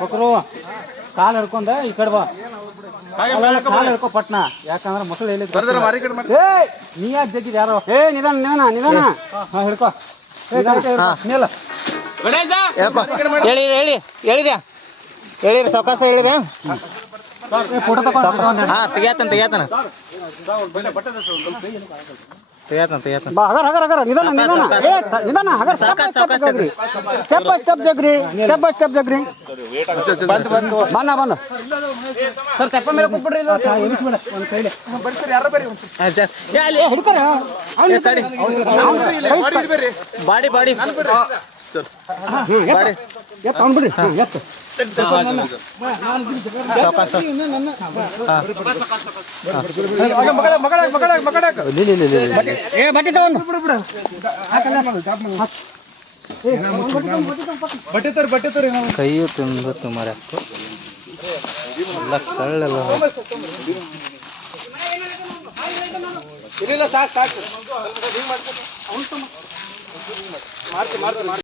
ಹೊಕರು ಕಾಲ್ ಹಿಡ್ಕೊಂಡ ಈ ಕಡೆ ಬಾ ಕಾಲ್ ಹಿಡ್ಕೊ ಪಟ್ನ ಯಾಕಂದ್ರೆ ಮಕ್ಕಳು ಹೇಳಿದ್ ನೀ ಯಾಕೆ ಜಗ್ಗಿದ್ ಯಾರೋ ನಿಧಾನ ನಿಧಾನ ನಿಧಾನ ಹಿಡ್ಕೊ ನೀಲ ಹೇಳಿ ಹೇಳಿ ಹೇಳಿದ್ಯಾ ಹೇಳಿರಿ ಸಾವಕಾಶ ಹೇಳಿದೆ ಫೋಟೋ ತಗೋ ಹಾ ತೆಗಿಯಾತನ ತೆಗಿಯಾತನ ಬಾ ಹಗರ್ ಹಗರ್ ಹಗರ್ ನಿಧಾನ ನಿಧಾನ ನಿಧಾನ ಹಗರ್ ಸ್ಟೆಪ್ ಬೈ ಸ್ಟೆಪ್ ಜಗ್ರಿ ಸ್ಟೆಪ್ ಬೈ ಸ್ಟೆಪ್ ಜಗ್ರಿ ಬನ್ನ ಬನ್ನ ಸರ್ ಕಪ್ಪ ಮೇಲೆ ಕೂತ್ಬಿಡ್ರಿ ಎನಿಸ್ಬೇಡ ಒಂದು ಕೈಲಿ ಹಿಡ್ಕರ ಬಾಡಿ ಬಾಡಿ ಎತ್ತ ಅವ್ನು ಬಿಡ್ರಿ ಎತ್ತ ಬಟ್ಟೆ ತಗೊಂಡು ಕೈಯು ತುಂಬ ಮರಕ್ಕು ಎಲ್ಲ ಕಳ್ಳೆಲ್ಲ ಸಾಕು ಸಾಕು